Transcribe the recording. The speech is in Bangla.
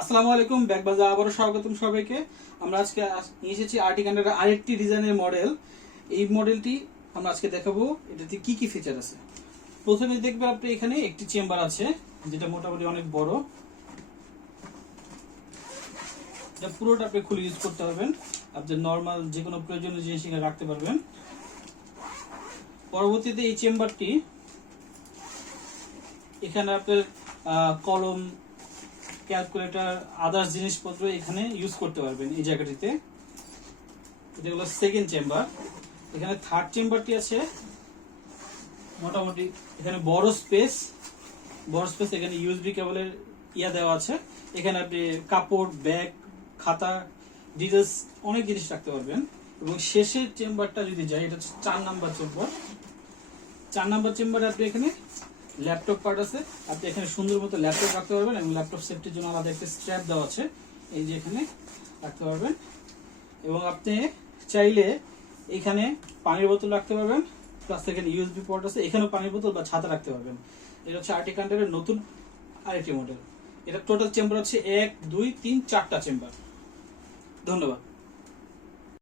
আসসালামু আলাইকুম, ব্যাগবাজা আবারও স্বাগতম সবাইকে। আমরা আজকে নিয়ে এসেছি আর্টিকানের আরেকটি ডিজাইনের মডেল। এই মডেলটি আমরা আজকে দেখাবো এটাতে কি কি ফিচার আছে। প্রথমে দেখবেন আপনি এখানে একটি চেম্বার আছে, যেটা মোটামুটি অনেক বড়। এটা পুরোটা আপনি খুলে ইউজ করতে পারবেন, আপনি নর্মাল যে কোনো প্রয়োজনীয় জিনিস এখানে রাখতে পারবেন। পরবর্তীতে এই চেম্বারটি, এখানে আপনার কলম, ক্যালকুলেটর, আদার্স জিনিসপত্র এখানে ইউজ করতে পারবেন এই জায়গাটিতে। এটা হলো সেকেন্ড চেম্বার। এখানে থার্ড চেম্বারটি আছে, মোটামুটি এখানে বড় স্পেস। এখানে ইউএসবি কেবলের দেওয়া আছে। এখানে আপনি কাপড়, ব্যাগ, খাতা, ডিটেলস অনেক জিনিস রাখতে পারবেন। এবং শেষের চেম্বারটা যদি যাই, এটা হচ্ছে 4 নাম্বার চেম্বার। 4 নাম্বার চেম্বারে আপনি এখানে ল্যাপটপ পার্ট আছে, আপনি এখানে সুন্দর মতো ল্যাপটপ রাখতে পারবেন এবং ল্যাপটপ সেফটির জন্য আলাদা একটা স্ট্র্যাপ দেওয়া আছে, এই যে এখানে রাখতে পারবেন। এবং আপনি চাইলে এখানে পানির বোতল রাখতে পারবেন, প্লাস এখানে ইউএসবি পোর্ট আছে, এখানেও পানির বোতল বা ছাতা রাখতে পারবেন। এটা হচ্ছে আর্টিকানের নতুন আরেকটি মডেল। এটা টোটাল চেম্বার হচ্ছে 1, 2, 3, 4টা চেম্বার। ধন্যবাদ।